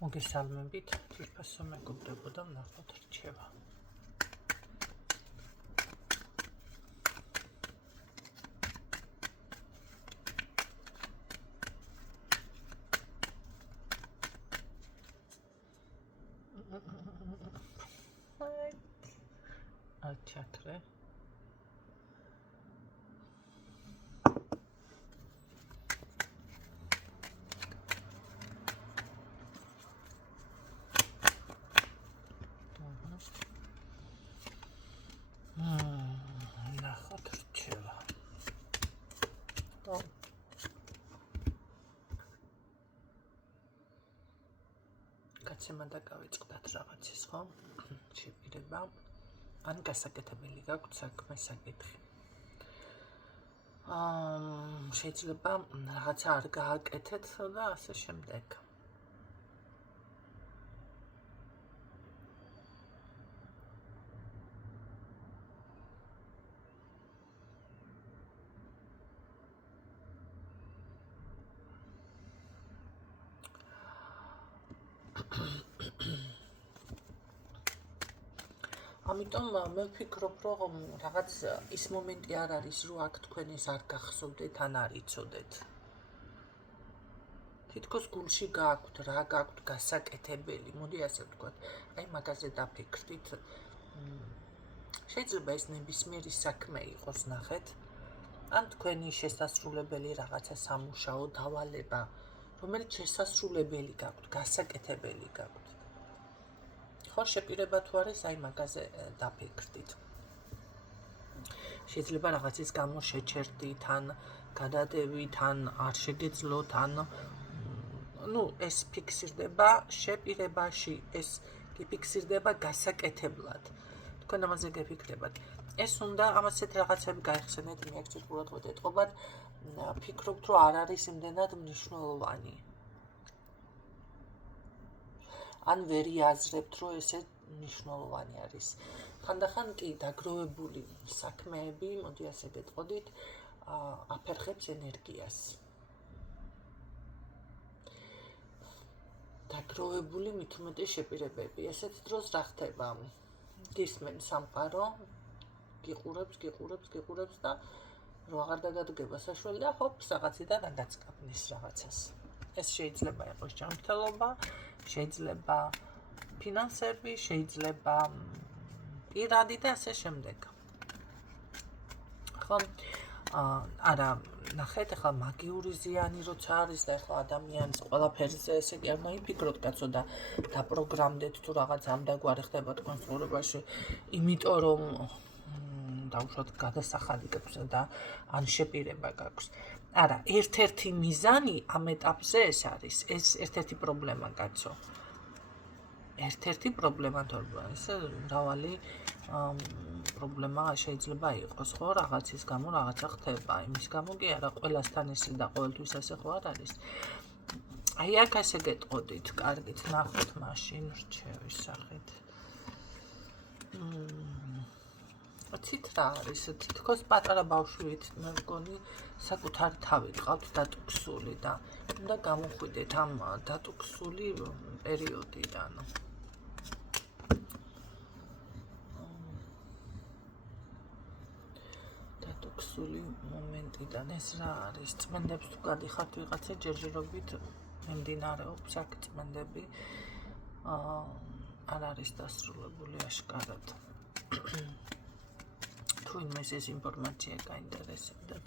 მოგესალმებით, თვითფასო მეგობრებო და ნახოთ რჩევა. Alçakre. ნახოთ რჩევა. გაცემა და გავიწყდათ რაღაცის, ხო? შეპირება. ან გასაკეთებელი გაქვთ საქმე საკითხი. შეიძლება რაღაცა არ გააკეთეთ და ასე შემდეგ. ამიტომ მე ვფიქრობ, რომ რაღაც ის მომენტი არ არის, რომ აქ თქვენ ეს არ გახსოვდეთ, ან არ იცოდეთ. თითქოს გულში გააქვთ, რა გაქვთ გასაკეთებელი, მოდი ასე ვთქვათ, აი მაგაზე დაფიქრდით. შეიძლება ეს ნებისმიერი საქმე იყოს, ნახეთ, ან თქვენი შესასრულებელი რაღაცა სამუშაო დავალება, რომელიც შესასრულებელი გაქვთ, გასაკეთებელი გაქვთ. ხო, შეპირება თუ არის, აი მაგაზე დაფიქრდით. შეიძლება რაღაცის გამო შეჩერდით, ან გადადევით, ან არ შეგეძლოთ, ან ეს ფიქსირდება შეპირებაში, ეს გიფიქსირდება გასაკეთებლად. თქვენ ამაზე გეფიქრებათ. ეს უნდა ამასეთ რაღაცები გაიხსენეთ, მიაქცეთ ყურადღება ეტყობათ, ფიქრობთ, რომ არ არის იმდენად მნიშვნელოვანი. ან ვერ იაზრებთ, რომ ესე მნიშვნელოვანი არის. ხანდახან კი დაგროვებული საქმეები, მოდი ასე გეტყოდით, აფერხებს ენერგიას. დაგროვებული მით უმეტე შეპირებები. ესეთ დროს რა ხდება? გისმენ სამყარო, გიყურებს და რო აღარ დაგადგება საშუალება და ჰოპ, რაღაციდან დაგაწყაბნის რაღაცას. ეს შეიძლება იყოს ჯანმრთელობა, შეიძლება ფინანსები, შეიძლება პირადი და ასე შემდეგ. ხო, არა, ნახეთ, ახლა მაგიური ზიანი როცა არის და ახლა ადამიანის ყველაფერზე, ესე იგი არ მოიფიქროთ კაცო და დაპროგრამდეთ თუ რაღაც ამდაგვარი ხდება თქვენ ცხოვრებაში, იმიტომ რომ დაუშვათ გადასახადი გაქვს და ან შეპირება გაქვს. არა, ერთ-ერთი მიზანი ამ ეტაპზე ეს არის, ეს ერთ-ერთი პრობლემა კაცო. ერთ-ერთი პრობლემა თორემ ეს მრავალი პრობლემა შეიძლება იყოს, ხო, რაღაცის გამო რაღაცა ხდება, იმის გამო კი არა, ყველასთან ისე და ყოველთვის ასე ხო არ არის. აი აქ ასე გეტყოდით, კარგით, ნახოთ მაშინ რჩევის სახით. ცით რა არის, თითქოს პატარა ბავშვით, მე მგონი, საკუთარი თავი ყავთ დატუქსული და უნდა გამოხვიდეთ ამ დატუქსული პერიოდიდან. დატუქსული მომენტიდან ეს რა არის? წმენდებს თუ გადიხართ ვიღაცა ჯერჯერობით მიმდინარეობს აქ წმენდები არ არის დასრულებული აშკარად. თუ იმის ეს ინფორმაცია გაინტერესებდათ,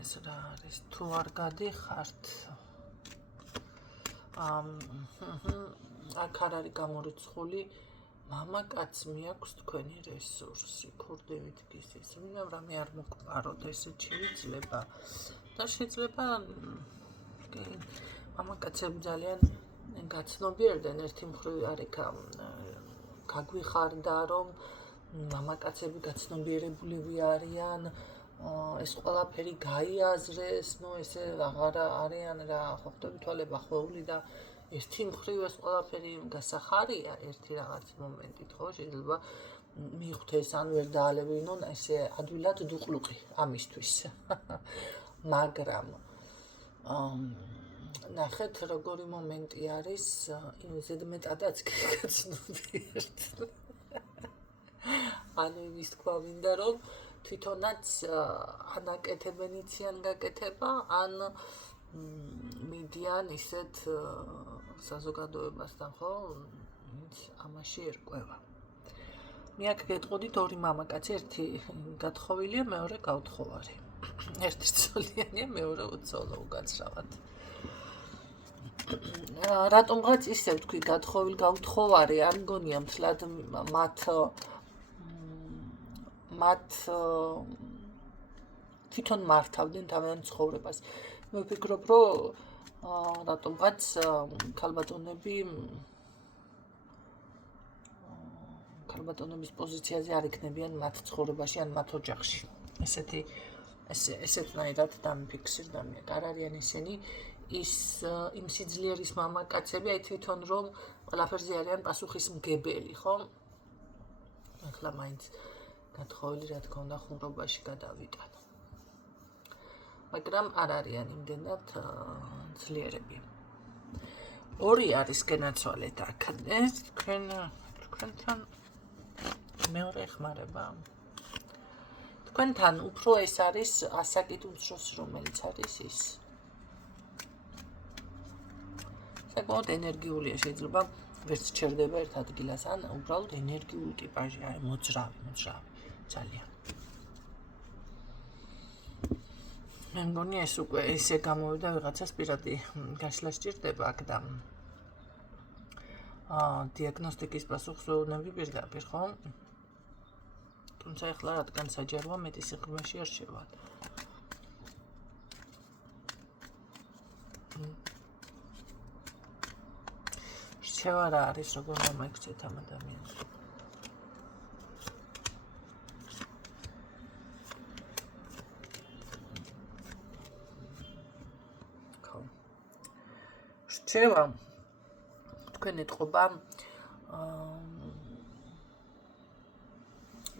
ეს რა არის? თუ არ გადიხართ, აქ არ არის გამორიცხული, მამაკაც მიაქვს თქვენი რესურსი, ქურდივით გისის, რამე არ მოგყაროთ, ესე შეიძლება და შეიძლება მამაკაცები ძალიან გაცნობიერდნენ, ერთი მხრივ არის გაგვიხარდა, რომ მამაკაცები გაცნობიერებულები არიან, ეს ყველაფერი გაიაზრეს, ესე აღარ არიან რა, ხო ხდები თვალება ხვეული და ერთი მხრივ ეს ყველაფერი გასახარია ერთი რაღაც მომენტით, ხო, შეიძლება მიხვდეს ან ვერ დაალებინონ ესე ადვილად დუყლუყი ამისთვის. მაგრამ ნახეთ როგორი მომენტი არის ზედმეტადაც გაცნობიერთ. ანუ იმის თქვა მინდა რომ თვითონაც ანაკეთებენ იციან გაკეთება ან მიდიან ისეთ საზოგადოებასთან ხო ამაში ერკვევა. მე აქ გეტყოდით ორი მამაკაცი, ერთი გათხოვილია, მეორე გაუთხოვარი. ერთი ცოლიანია, მეორე უცოლო უკაცრავად. რატომღაც ისე ვთქვი გათხოვილი გაუთხოვარი არ მგონია მთლად მათ თვითონ მართავდნენ თავიანთ ცხოვრებას. მე ვფიქრობ, რომ რატომღაც ქალბატონების პოზიციაზე არ იქნებიან მათ ცხოვრებაში ან მათ ოჯახში. ესეთნაირად დამიფიქსირდა მე. არ არიან ისინი იმ სიძლიერის მამაკაცები, აი თვითონ რომ ყველაფერზე არიან პასუხისმგებელი, ხო? ახლა მაინც გათხოვილი რა თქმა უნდა ხუმრობაში გადავიტან. მაგრამ არ არიან იმდენად ძლიერები. ორი არის გენაცვალეთ აქ. ეს თქვენთან მეორე ეხმარება. თქვენთან უფრო ეს არის ასაკით უმცროსი, რომელიც არის ის. საკმაოდ ენერგიულია, შეიძლება ვერც ჩერდება ერთ ადგილას, ან უბრალოდ ენერგიული ტიპაჟი, აი მოძრავი, ძალიან. მე მგონი ეს უკვე ესე გამოვიდა ვიღაცას პირადი გაშლა სჭირდება აქ და დიაგნოსტიკის პასუხისმგებლობები პირდაპირ, ხო? თუმცა ეხლა რადგან საჯაროა მეტი სიღრმეში არ შევალ. რჩევა რა არის, როგორ მომექცეთ ამ ადამიანს. რჩევა თქვენ ეთყობა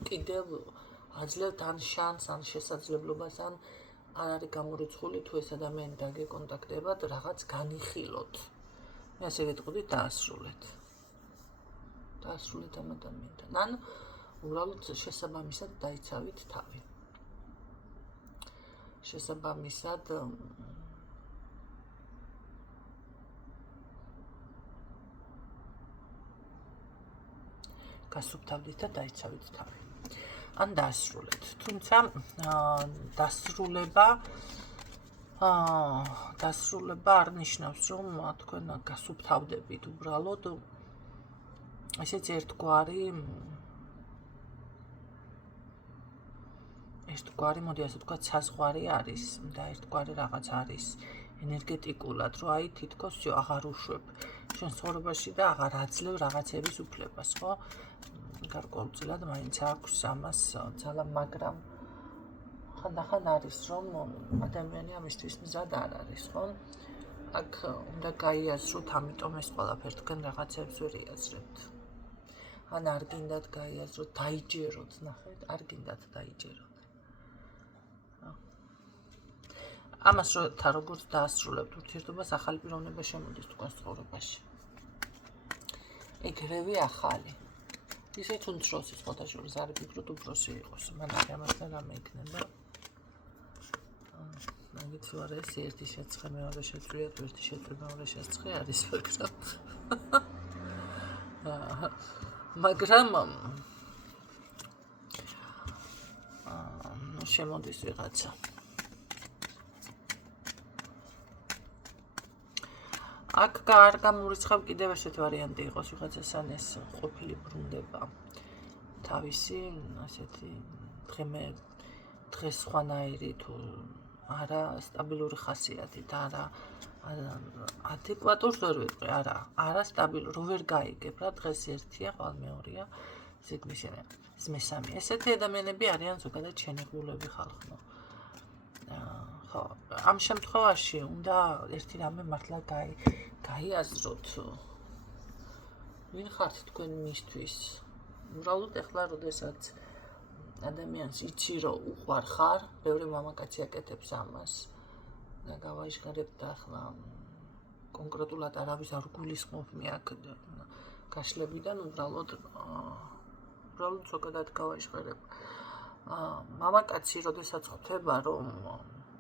კიდევ აძლევთ ან შანს, ან შესაძლებლობას, ან არ არის გამორიცხული თუ ეს ადამიანი დაგეკონტაქტებათ, რაღაც განიხილოთ. მე ასე ვეთყოდით დაასრულეთ ამ ადამიანთან. ან უბრალოდ შესაბამისად დაიცავით თავი. შესაბამისად გასუფთავდით და დაიცავით თავი. ან დაასრულეთ. თუმცა დასრულება არ ნიშნავს, რომ თქვენ გასუფთავდებით უბრალოდ ესეც ერთგვარი, მოდი ასე ვთქვათ, საზღვარი არის და ერთგვარი რაღაც არის ენერგეტიკულად, რომ აი თითქოს აღარ უშვებ შენ ცხოვრებაში და აღარ აძლევ რაღაცების უფლებას, ხო? გარკვეულწილად მაინც აქვს ამას ძალა, მაგრამ ხანდახან არის, რომ ადამიანი ამისთვის მზად არ არის, ხო? აქ უნდა გაიაზროთ, ამიტომ ეს ყველაფერი თქვენ რაღაცებს ვერ იაზრებთ. ან არ გინდათ გაიაზროთ, დაიჯეროთ, ნახეთ, არ გინდათ დაიჯეროთ. ამას როგორც დაასრულებთ ურთიერთობას, ახალი პიროვნება შემოდის თქვენ ცხოვრებაში. ეგრევე ახალი. ისეთ უმცროსი სხვადასხვა არ ვფიქრობ უფროსი იყოს. მანამდე ამასთან რამე იქნება. მაგით ვარ ეს ერთი შეცხე, მეორე შეწვია, ერთი შეწვი, მეორე შეცხე არის, მაგრამ შემოდის ვიღაცა. აქ არ გამურიცხავ კიდევ ესეთი ვარიანტი იყოს, ვიღაცასთან ეს ყოფილი ბრუნდება თავისი ასეთი დღეს სხვანაირი თუ არა სტაბილური ხასიათით, არა ადეკვატურს ვერ ვიტყვი, არა სტაბილური, რო ვერ გაიგებ რა, დღეს ერთია, ხვალ მეორეა, ზეგმის მესამე. ესეთი ადამიანები არიან ზოგადად შენიღულები ხალხო. ხო, ამ შემთხვევაში უნდა ერთი რამე მართლა გაიაზროთ. ვინ ხართ თქვენ მისთვის? უბრალოდ ეხლა როდესაც ადამიანს იცი რომ უყვარ ხარ, ბევრი მამაკაცი აკეთებს ამას და გავაჟღერებთ ახლა კონკრეტულად არავის არ გულისხმობ მე აქ გაშლებიდან უბრალოდ ზოგადად გავაჟღერებ. მამაკაცი, როდესაც ხვდება, რომ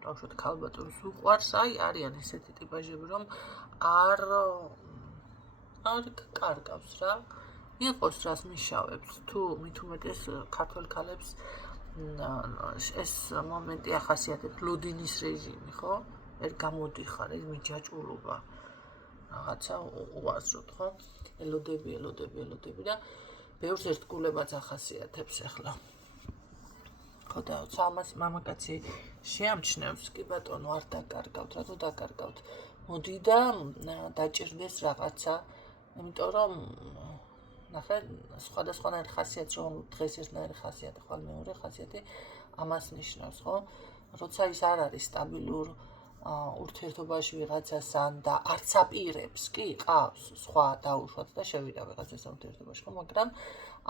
დავუშვათ ქალბატონს უყვარს, არიან ესეთი ტიპაჟები, რომ არ კარგავს რა. იყოს რას მიშავებს, თუ მით უმეტეს ქართველ ქალებს ეს მომენტი ახასიათებს ლოდინის რეჟიმი, ხო? ვერ გამოდიხარ, ეს მიჯაჭვულობა. რაღაცა უაზროდ, ხო? ელოდები და ბევრს ერთგულებაც ახასიათებს ახლა. ხო და ამას მამაკაცი შეამჩნევს, კი ბატონო, არ დაკარგავთ, რატო დაკარგავთ? მოდი და დაჭირდეს რაღაცა, იმიტომ რომ ნახე, სხვადასხვანაირი ხასიათი, რომ დღეს ერთნაირი ხასიათი, ხვალ მეორე ხასიათი ამას ნიშნავს, ხო? როცა ის არ არის სტაბილურ ურთიერთობაში ვიღაცასთან და არც აპირებს, კი ყავს სხვა დაუშვათ და შევიდა ვიღაცასთან ურთიერთობაში, ხო, მაგრამ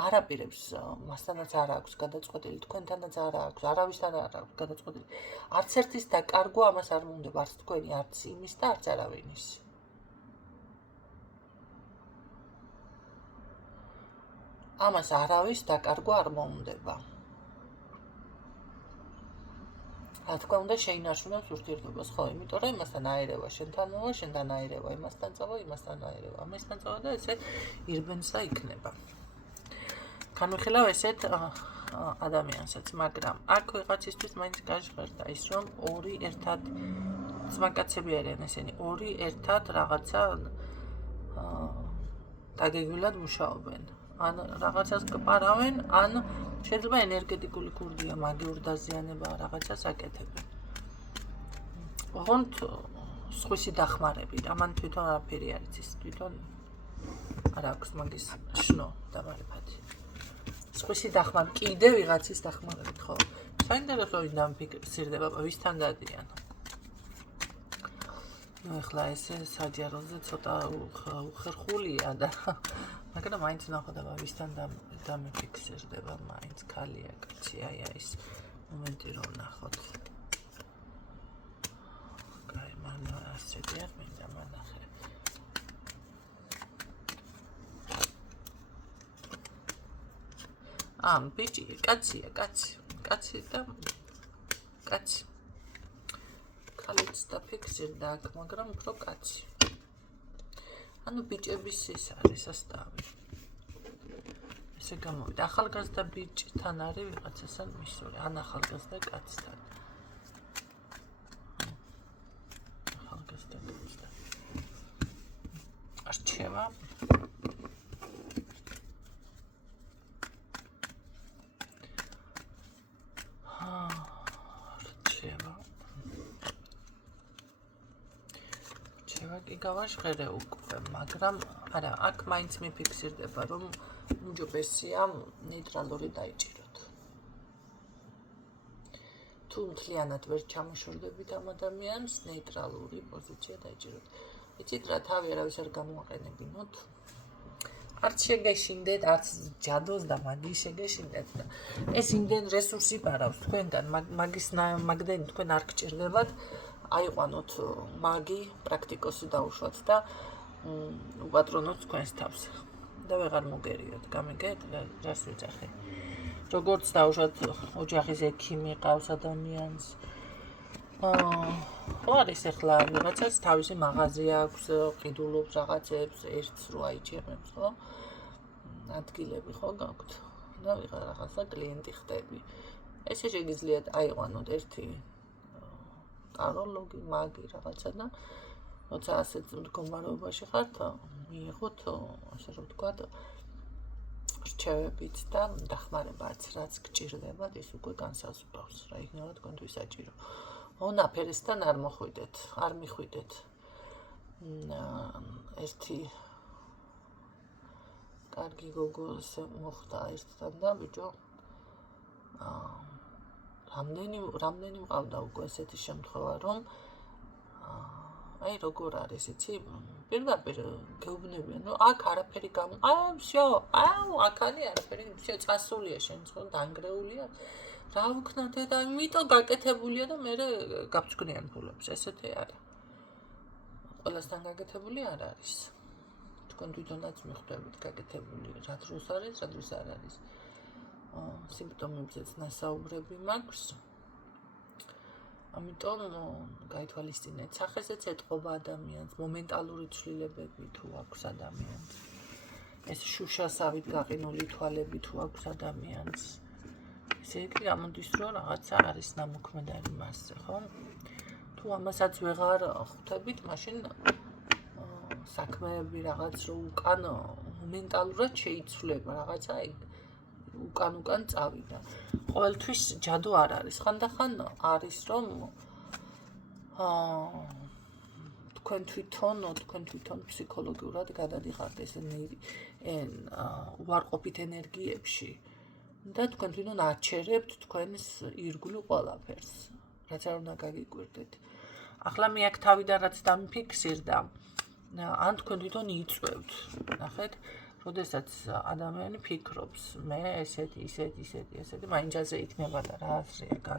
არ აპირებს, მასთანაც არ აქვს გადაწყვეტილი, თქვენთანაც არ აქვს, არავისთან არ აქვს გადაწყვეტილი. არც ერთის დაკარგვა ამას არ მოუნდება, არც თქვენი, არც იმის და არც არავინის. ამას არავის დაკარგვა არ მოუნდება. რა თქმა უნდა შეინარჩუნებს ურთიერთობას, ხო, იმიტომ რომ იმასთან აერევა, შენთან მოვა, შენთან აერევა, იმასთან წავა, იმასთან აერევა, ამასთან წავა და ესე ირბენს და იქნება. განვიხილავ ესეთ ადამიანსაც, მაგრამ აქ ვიღაცისთვის მაინც გაჟღერდა ის, რომ ორი ერთად ძმაკაცები არიან ესენი, ორი ერთად რაღაცა დაგეგმილად მუშაობენ. ან რაღაცას გპარავენ, ან შეიძლება ენერგეტიკული ქურდია, მაგიური დაზიანება, რაღაცას აკეთებენ. ოღონდ სხვისი დახმარებით, ამან თვითონ არაფერი არ იცის, თვითონ არ აქვს მაგის შნო და მარიფათი. სხვისი დახმარებით, კიდე ვიღაცის დახმარებით, ხო? საინტერესო ვინმე ფიქრდება, ვისთან დადიან. ახლა ესე საჯაროზე ცოტა უხერხულია და მაგრამ მაინც ნახოდება ვისთან დამიფიქსირდება, მაინც ქალია, კაცია, ის მომენტი რომ ნახოთ. კაი, მან ასეთი არ მინდა მანახე. ბიჭი, კაცია, კაცი და კაცი. ქალიც დაფიქსირდა აქ, მაგრამ უფრო კაცი. ანუ ბიჭების ის არის ასტავი. ესე გამოვიდა. ახალგაზრდა ბიჭთან არის ვიღაცასთან მისული, ან ახალგაზრდა კაცთან. ახალგაზრდა კაცთან. არჩევა. კი გავაჟღერე უკვე, მაგრამ არა, აქ მაინც მიფიქსირდება, რომ უმჯობესია ნეიტრალური დაიჭიროთ. თუ მთლიანად ვერ ჩამოშორდებით ამ ადამიანს, ნეიტრალური პოზიცია დაიჭიროთ. იცით რა, თავი არავის არ გამოაყენებინოთ. არც შეგეშინდეთ, არც ჯადოს და მაგის შეგეშინდეთ და ეს იმდენ რესურსი იპარავს თქვენგან, მაგდენი თქვენ არ გჭირდებათ. აიყვანოთ მაგი, პრაქტიკოსი დაუშვათ და უპატრონოთ თქვენს თავს და ვეღარ მოგერიოთ, გამიგეთ, რას ვიძახი. როგორც დაუშვათ ოჯახის ექიმი ყავს ადამიანს. არის ახლა ვიღაცას თავისი მაღაზი აქვს, ყიდულობს რაღაცებს, ერთს რო აიჭერებს, ხო? ადგილები ხო გაქვთ? და ვიღარ რაღაცა კლიენტი ხდები. ესე შეგიძლიათ აიყვანოთ ერთი ტაროლოგი, მაგი რაღაცა და როცა ასეთ მდგომარეობაში ხართ, მიიღოთ, ასე რომ ვთქვათ, რჩევებით და დახმარებაც, რაც გჭირდებათ, ის უკვე განსაზღვრავს, რა იქნება თქვენთვის საჭირო. ნაფერესთან არ მოხვიდეთ, არ მიხვიდეთ. ერთი კარგი გოგო მოხდა ერთთან და ბიჭო რამდენი მყავდა უკვე ესეთი შემთხვევა, რომ როგორ არის, იცი, პირდაპირ გეუბნებიან, რომ აქ არაფერი აქ არაფერი, წასულია შენ ცხოვრება, დანგრეულია, რა ვქნა დედა, იმიტომ გაკეთებულია და მე გავწკვნიან ფულებს, ესეთი არა. ყველასთან გაკეთებული არ არის. თქვენ თვითონაც მიხვდებით გაკეთებული რა დროს არის, რა დროს არ არის. სიმპტომებზეც ნასაუბრები მაქვს. ამიტომ გაითვალისწინეთ, სახეზეც ეთყობა ადამიანს, მომენტალური ცვლილებები თუ აქვს ადამიანს. ეს შუშასავით გაყინული თვალები თუ აქვს ადამიანს. ესე იგი გამოდის, რომ რაღაცა არის ნამოქმედარი მასზე, ხო? თუ ამასაც ვეღარ ხვდებით, მაშინ საქმეები რაღაც რო უკან მომენტალურად შეიცვლება, რაღაცა უკან წავიდა. ყოველთვის ჯადო არ არის. ხანდახან არის, რომ თქვენ თვითონ ფსიქოლოგიურად გადადიხართ ეს უარყოფით ენერგიებში და თქვენ თვითონ აჩერებთ თქვენს ირგვლივ ყველაფერს, რაც არ უნდა გაგიკვირდეთ. ახლა მე აქ თავიდან რაც დამიფიქსირდა, ან თქვენ თვითონ იწვევთ, ნახეთ, როდესაც ადამიანი ფიქრობს, მე ესეთი, მაინც ასე იქნება და რა აზრია,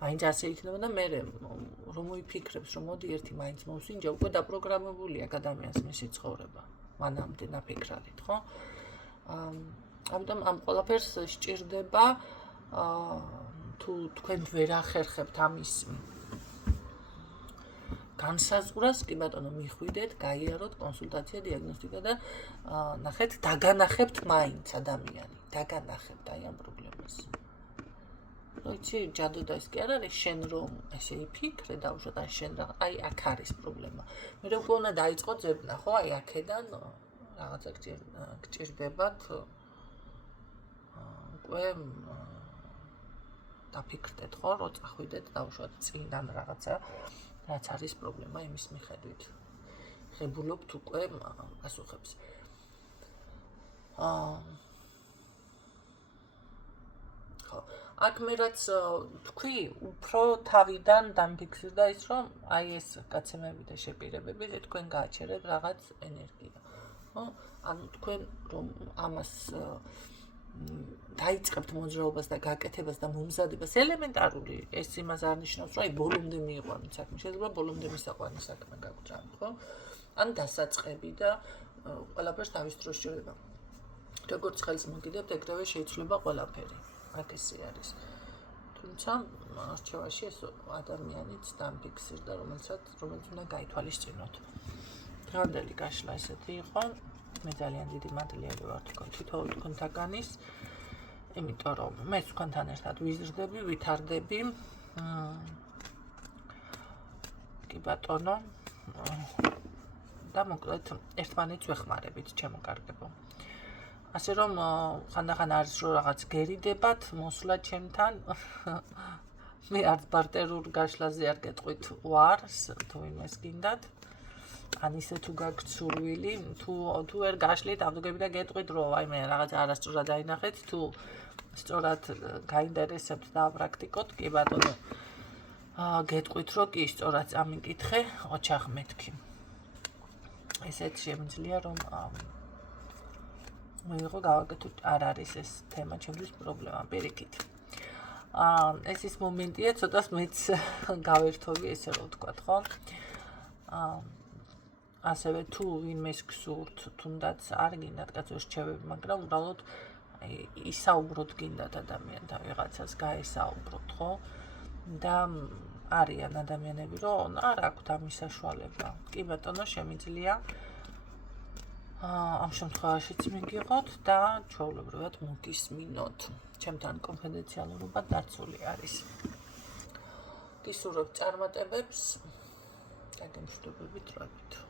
მაინც ასე იქნება და მე რომ მოიფიქრებს, რომ მოდი ერთი მაინც მოვსინჯა, უკვე დაპროგრამებულია ადამიანს მისი ცხოვრება. მანამდე ნაფიქრალით, ხო? ამიტომ ამ ყველაფერს სჭირდება თუ თქვენ ვერ ახერხებთ ამის განსაზღვრას, კი ბატონო, მიხვიდეთ, გაიაროთ კონსულტაცია, დიაგნოსტიკა და ნახეთ, დაგანახებთ მაინც ადამიანი, დაგანახებთ აი ამ პრობლემას. იცი, ჯადო და ეს კი არ არის, შენ რომ ესე იფიქრე დავუშვათ, ან შენ აი აქ არის პრობლემა. მე რო უკვე უნდა დაიწყო ძებნა, ხო, აი აქედან რაღაცა გჭირდებათ უკვე დაფიქრდეთ, ხო, რომ წახვიდეთ დავუშვათ წინიდან რაღაცა რაც არის პრობლემა იმის მიხედვით. ღებულობთ უკვე პასუხებს. ხო, აქ მე რაც თქვი, უფრო თავიდან დამიფიქსირდა ის, რომ აი ეს გაცემები და შეპირებები თქვენ გააჩერეთ რაღაც ენერგია. ხო? ანუ თქვენ რომ ამას დაიწყებთ მოძრაობას და გაკეთებას და მომზადებას, ელემენტარული ეს იმას არ ნიშნავს, რომ აი ბოლომდე მიიყვანოთ საქმე. შეიძლება ბოლომდე მისაყვანო საქმე გაგვძრაო, ხო? ან დასაწყები და ყველაფერს თავის დროს სჭირდება. როგორც ხელს მოგიდებთ, ეგრევე შეიცვლება ყველაფერი. აქ ესე არის. თუმცა არჩევაში ეს ადამიანიც დამფიქსირდა, რომელიც უნდა გაითვალისწინოთ. დღევანდელი გაშლა ესეთი იყო. მე ძალიან დიდი მადლიერი ვარ თვითონ თქვენთაგანის, იმიტომ რომ მე თქვენთან ერთად ვიზრდები, ვითარდები. კი ბატონო. და მოკლედ ერთმანეთს ვეხმარებით, ჩემო კარგებო. ასე რომ ხანდახან არის რომ რაღაც გერიდებათ, მოსვლა ჩემთან. მე არც ბარტერულ გაშლაზე არ გეტყვით ვარს, თუ იმეს გინდათ. ან ისე თუ გაქვთ სურვილი, თუ ვერ გაშლით, ავდუგები და გეტყვით, რომ აი მე რაღაც არასწორად დაინახეთ, თუ სწორად გაინტერესებთ და აპრაქტიკოთ, კი ბატონო. გეტყვით, რომ კი სწორად წამიკითხე, ოჩახ მეთქი. ესეც შემიძლია რომ მოიღო გავაკეთოთ, არ არის ეს თემა ჩემთვის პრობლემა, პირიქით. ეს ის მომენტია, ცოტას მეც გავერთოვი, ესე რომ ვთქვათ, ხო? ასევე თუ ვინმეს გსურთ, თუნდაც არ გინდათ გაწვერჩევები, მაგრამ უბრალოდ ისაუბროთ გინდათ ადამიანთან, ვიღაცას გაესაუბროთ, ხო? და არიან ადამიანები, რომ არ აქვთ ამის საშუალება. კი ბატონო, შემიძლია ამ შემთხვევაშიც მიგიღოთ და ჩვეულებრივად მოგისმინოთ. ჩემთან კონფიდენციალურობა დაცული არის. გისურვებთ წარმატებებს და გემშვიდობებით როებით.